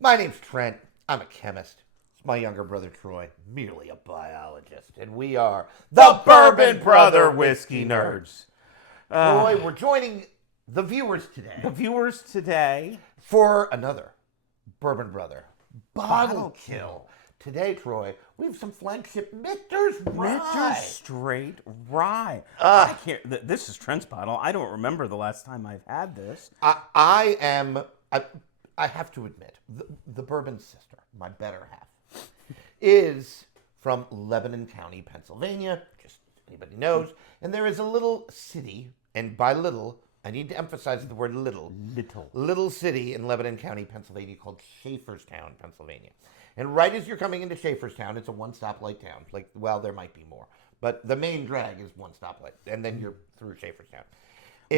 My name's Trent. I'm a chemist. It's my younger brother Troy, merely a biologist. And we are The Bourbon Brother Whiskey Nerds. Troy, we're joining the viewers today The viewers today. for another Bourbon Brother Bottle Kill. Today, Troy, we have some flagship Michter's Rye. Michter Straight Rye. Ah. I can't. This is Trent's bottle. I don't remember the last time I've had this. I have to admit, the bourbon sister, my better half, is from Lebanon County, Pennsylvania, just anybody knows. And there is a little city, and by little, I need to emphasize the word little. Little city in Lebanon County, Pennsylvania called Schaeferstown, Pennsylvania. And right as you're coming into Schaeferstown, it's a one-stoplight town. There might be more. But the main drag is one stoplight, and then you're through Schaeferstown.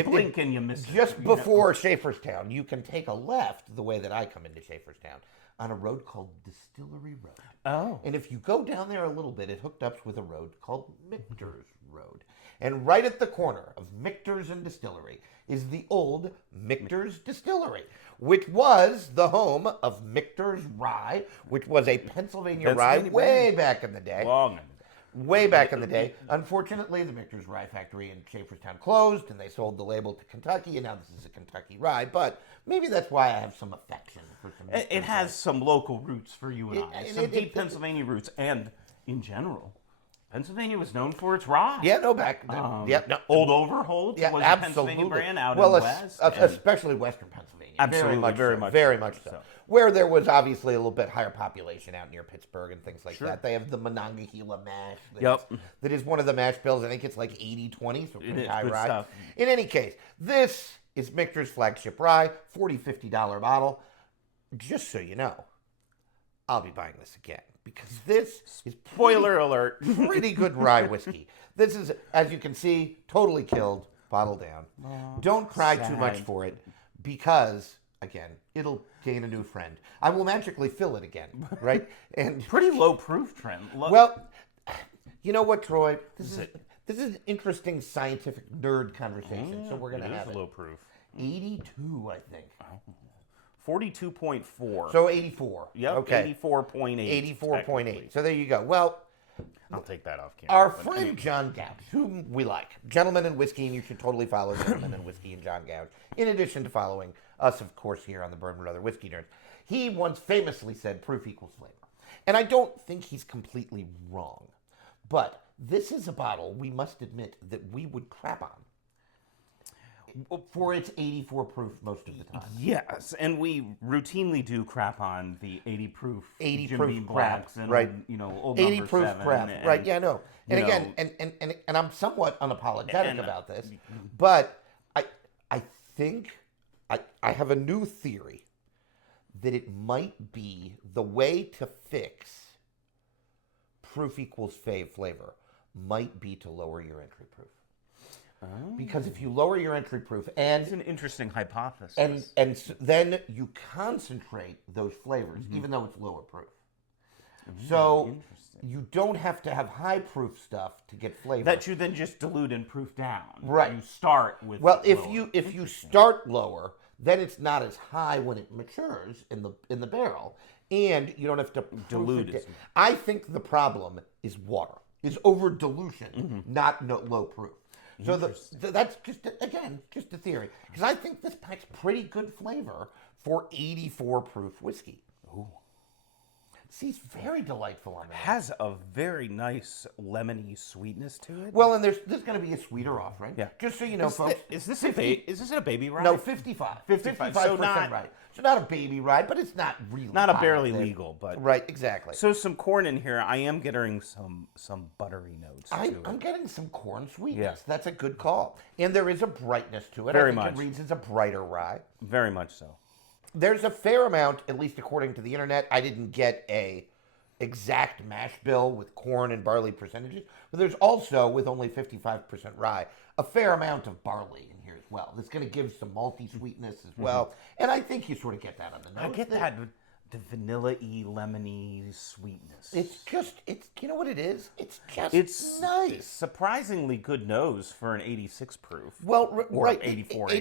Blink and you miss it. Just before Schaeferstown, you can take a left the way that I come into Schaeferstown on a road called Distillery Road. Oh. And if you go down there a little bit, it hooked up with a road called Michter's Road. And right at the corner of Michter's and Distillery is the old Michter's Distillery, which was the home of Michter's Rye, which was a Pennsylvania rye way back in the day. Long. Way back in the day. Unfortunately, the Michter's Rye factory in Schaeferstown closed, and they sold the label to Kentucky, and now this is a Kentucky rye. But maybe that's why I have some affection for some. It has some local roots for you and I. Some deep it- Pennsylvania roots, and in general, Pennsylvania was known for its rye. Yeah, no, back. Old Overholt was a Pennsylvania brand out in the West. Especially Western Pennsylvania. Absolutely, very much so. Where there was obviously a little bit higher population out near Pittsburgh and things like that. They have the Monongahela mash. That is one of the mash bills. I think it's like 80-20, so pretty high good rye. stuff. In any case, this is Michter's flagship rye, $40, $50 bottle. Just so you know, I'll be buying this again because this is Spoiler alert. pretty good rye whiskey. This is, as you can see, totally killed, bottle down. Don't cry too much for it because, again, it'll gain a new friend. I will magically fill it again, right? And Pretty low proof, Trent. well, you know what, Troy? This is an interesting scientific nerd conversation, so we're going to have it. Low proof. 82, I think. 42.4. So 84. Yep. Okay. 84.8. 84.8. So there you go. Well, I'll take that off camera. our friend John Gouge, whom we like, Gentleman in Whiskey, and you should totally follow Gentleman in Whiskey and John Gouge, in addition to following us, of course, here on the Bourbon Brother Whiskey Nerds. He once famously said proof equals flavor. And I don't think he's completely wrong. But this is a bottle, we must admit, that we would crap on for its 84 proof most of the time. Yes, and we routinely do crap on the 80 proof 80 Jim proof Beam crap, Blacks and right. old 80 number proof 7. crap. And, Right, yeah, no. And you again, know, and I'm somewhat unapologetic and, about this, but I think I have a new theory that it might be the way to fix proof equals flavor might be to lower your entry proof. Because if you lower your entry proof and it's an interesting hypothesis. then you concentrate those flavors, even though it's lower proof. So you don't have to have high proof stuff to get flavor. that you then just dilute and proof down. Right. You start with if you start lower, then it's not as high when it matures in the barrel, and you don't have to Dilute it. it. I think the problem is water, is over dilution, not low proof. So that's just a theory, because I think this packs pretty good flavor for 84 proof whiskey. Ooh. See, it's very delightful on that. has a very nice lemony sweetness to it. Well, and there's going to be a sweeter off, right? Yeah. Just so you know, folks. Is this a baby rye? No, 55. 55, 55% so not- rye. So not a baby rye, but it's not really Not a high barely up there. legal, but Right, exactly. So some corn in here. I am getting some buttery notes to I'm it. getting some corn sweetness. Yeah. That's a good call. And there is a brightness to it. Very I think much. it reads as a brighter rye. Very much so. There's a fair amount, at least according to the internet. I didn't get a exact mash bill with corn and barley percentages, but there's also, with only 55% rye, a fair amount of barley in here as well. That's going to give some malty sweetness as well. And I think you sort of get that on the nose. I get that the vanilla-y, lemony sweetness. It's you know what it is? It's It's nice. surprisingly good nose for an 86 proof. Well, Or right. 84,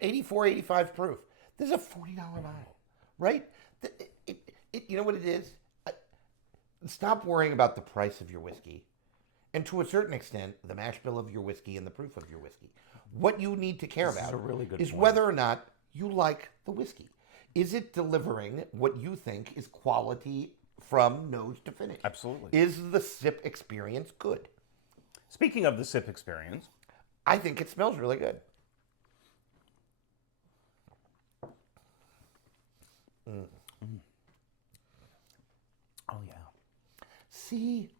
85 proof. This is a $40 bottle, right? You know what it is? Stop worrying about the price of your whiskey, and to a certain extent, the mash bill of your whiskey and the proof of your whiskey. What you need to care This is about a really good is point. whether or not you like the whiskey. Is it delivering what you think is quality from nose to finish? Absolutely. Is the sip experience good? Speaking of the sip experience, I think it smells really good. oh yeah. See,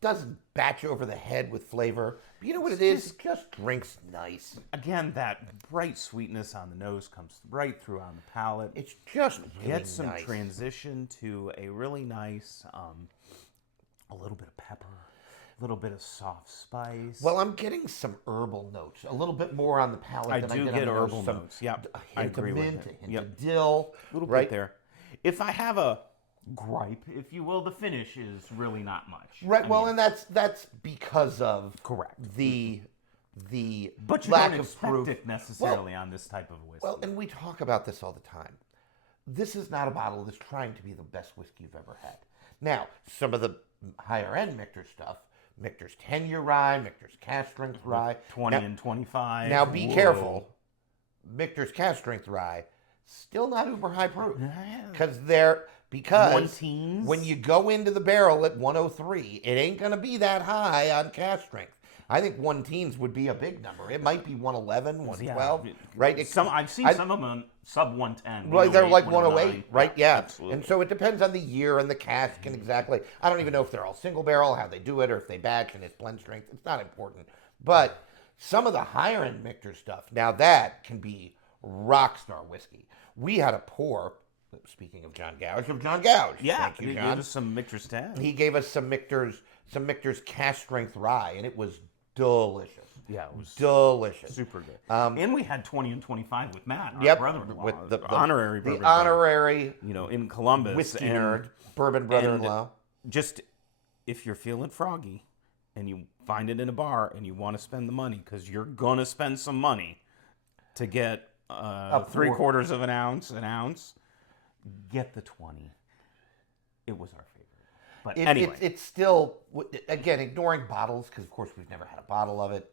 doesn't batch over the head with flavor. But you know what it is? It just drinks nice. Again, that bright sweetness on the nose comes right through on the palate. It's just really Get some nice. transition to a really nice, a little bit of pepper, a little bit of soft spice. Well, I'm getting some herbal notes, a little bit more on the palate I than do I get get on the nose. herbal Some- notes. Yep, A I hint agree of with mint, it. a hint Yep. of dill. a little right? bit there. If I have a gripe, if you will, the finish is really not much. Right. I Well, mean, and that's because of correct. the But you lack don't of expect proof. it necessarily on this type of whiskey. Well, and we talk about this all the time. This is not a bottle that's trying to be the best whiskey you've ever had. Now, some of the higher end Michter stuff, Michter's 10-year rye, Michter's cast strength rye. 20 now, and 25. Now be Whoa. careful. Michter's cast strength rye, still not uber high proof. Yeah. Because One teens. when you go into the barrel at 103, it ain't gonna be that high on cast strength. I think 1 teens would be a big number. It might be 111, 112, right? I've seen some of them on sub 110. Right, they're like 108, 108, right? Yeah. Absolutely. And so it depends on the year and the cask and exactly. I don't even know if they're all single barrel, how they do it, or if they batch and it's blend strength. It's not important. But some of the higher end Michter stuff, now that can be rock star whiskey. We had a pour, speaking of John Gouge, Yeah, Thank you, he John. gave us some Michter's tab. He gave us some Michter's cast strength rye, and it was delicious. Yeah, it was Delicious. super good. And we had 20 and 25 with Matt, our Yep, brother-in-law, with the honorary the bourbon honorary in Columbus. whiskey and nerd, bourbon brother-in-law. Just if you're feeling froggy and you find it in a bar and you want to spend the money, because you're going to spend some money to get 3/4 of an ounce, get the 20. It was our favorite. But anyway. It's still, again, ignoring bottles, because of course we've never had a bottle of it.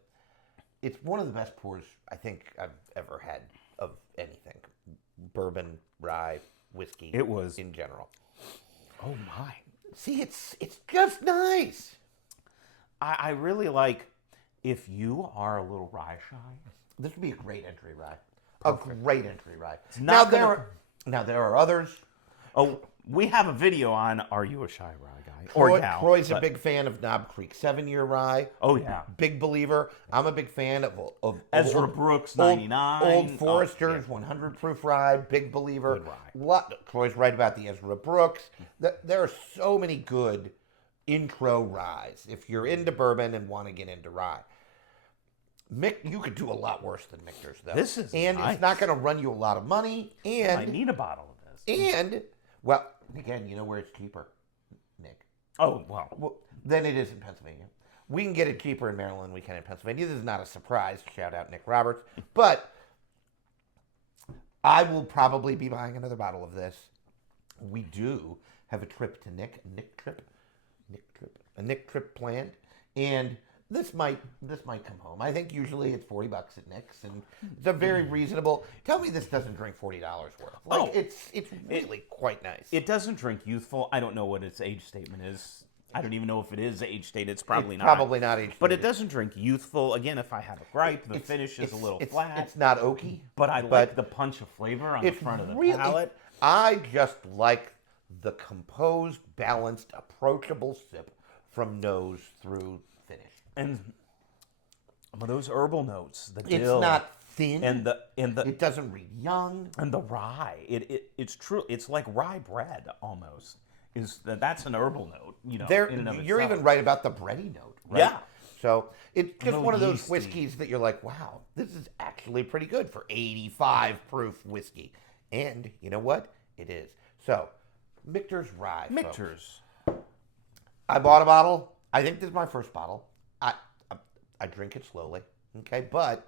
It's one of the best pours I think I've ever had of anything. Bourbon, rye, whiskey. It was. In general. Oh my. See, it's just nice. I really like, if you are a little rye shy. This would be a great entry rye. A great entry rye. not Now there are others. Oh, we have a video on Are You a Shy Rye Guy? Or gal. Troy's a but- big fan of Knob Creek 7-year rye. Oh, yeah. Big believer. I'm a big fan of Ezra old- Brooks, old- 99. Old Forester's Oh, yeah. 100 proof rye. Big believer. Good rye. Troy's right about the Ezra Brooks. There are so many good intro ryes if you're into bourbon and want to get into rye. You could do a lot worse than Michter's, though. This is and nice. it's not going to run you a lot of money. I And need a bottle of this. well, again, you know where it's cheaper, Nick. Oh, well. Well, then it is in Pennsylvania. We can get it cheaper in Maryland than we can in Pennsylvania. This is not a surprise. Shout out Nick Roberts. But I will probably be buying another bottle of this. We do have a trip to a Nick trip planned, and this might come home. I think usually it's $40 at Nick's, and it's a very reasonable. Tell me this doesn't drink $40 worth. Like Oh. it's really quite nice. It doesn't drink youthful. I don't know what its age statement is. I don't even know if it is age stated. It's probably not. Probably not age. But it doesn't drink youthful. Again, if I have a gripe, the finish is a little flat. It's not oaky. but I like the punch of flavor on the It's front of the really, palate. I just like the composed, balanced, approachable sip from nose through finish. And some of those herbal notes, the It's dill, not thin. and the It doesn't read young. and the rye. It's true. It's like rye bread almost. That's an herbal note, in and of You're itself. even right about the bready note, right? Yeah. So it's just Little one of those yeasty. whiskeys that you're like, wow, this is actually pretty good for 85 proof whiskey. And you know what? It is. So, Michter's rye. folks. Michter's. I bought a bottle. I think this is my first bottle. I drink it slowly, okay? But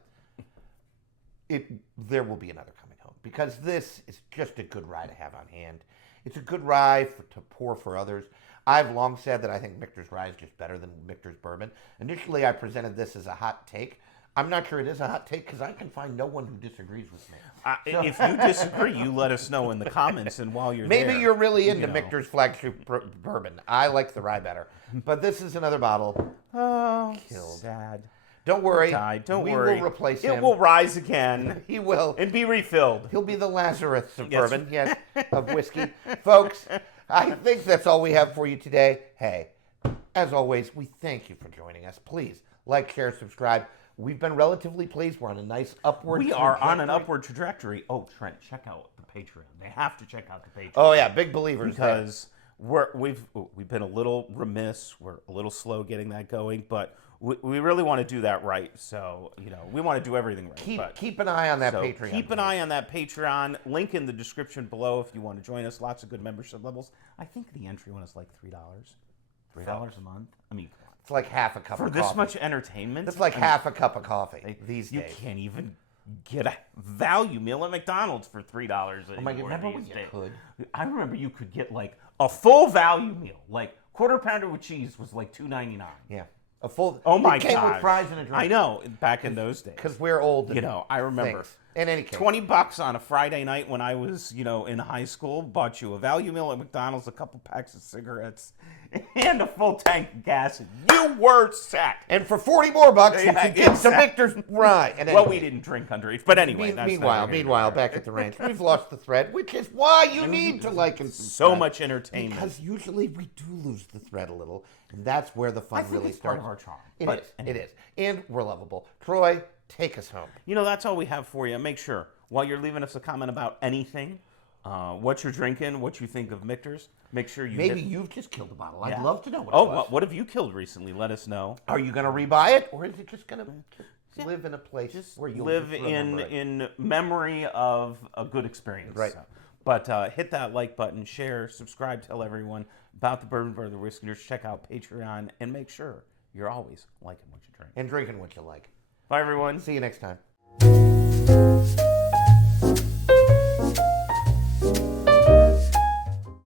there will be another coming home because this is just a good rye to have on hand. It's a good rye to pour for others. I've long said that I think Michter's rye is just better than Michter's bourbon. Initially, I presented this as a hot take. I'm not sure it is a hot take because I can find no one who disagrees with me. If you disagree, you let us know in the comments, and while you're Maybe there, you're really into Michter's flagship bourbon. I like the rye better. But this is another bottle. Oh, Killed. sad. Don't worry. Don't we worry. will replace him. It will rise again. He will. And be refilled. He'll be the Lazarus of Yes. bourbon, yes, of whiskey. Folks, I think that's all we have for you today. Hey, as always, we thank you for joining us. Please like, share, subscribe. We've been relatively pleased. We're on a nice upward We are on an upward trajectory. Oh, Trent, check out the Patreon. They have to check out the Patreon. Oh, yeah, big believers. Because we've been a little remiss. We're a little slow getting that going, but we really want to do that right. So, we want to do everything right. Keep an eye on that Patreon. Keep an eye on that Patreon. Link in the description below if you want to join us. Lots of good membership levels. I think the entry one is like $3. $3 a month. I mean, It's like half a cup of coffee. for this much entertainment? It's like half a cup of coffee these days. You can't even get a value meal at McDonald's for $3 anymore. Remember when these you days. could? I remember you could get like a full value meal. Like quarter pounder with cheese was like $2.99. Yeah. A full. Oh my god! It came with fries and a drink. I know. Back in those days. Because we're old. I remember. Things. In any case. $20 on a Friday night when I was, in high school, bought you a value meal at McDonald's, a couple packs of cigarettes, and a full tank of gas. And you were set. And for $40 more, you could get some Michter's rye. And Well, we didn't drink underage, but anyway. Meanwhile, back at the ranch, we've lost the thread, which is why you need to like and subscribe. So much entertainment. Because usually we do lose the thread a little, and that's where the fun really it's starts. part of our charm. It is. And we're lovable. Troy, take us home. That's all we have for you. Make sure, while you're leaving us a comment about anything, what you're drinking, what you think of Michter's, make sure you Maybe you've just killed a bottle. Yeah. I'd love to know what it was. What have you killed recently? Let us know. Are you going to rebuy it, or is it just going to live in a place where you live in memory of a good experience? Right. But hit that like button, share, subscribe, tell everyone about the Bourbon Brother Whiskers. Check out Patreon, and make sure you're always liking what you drink. And drinking what you like. Bye, everyone. See you next time.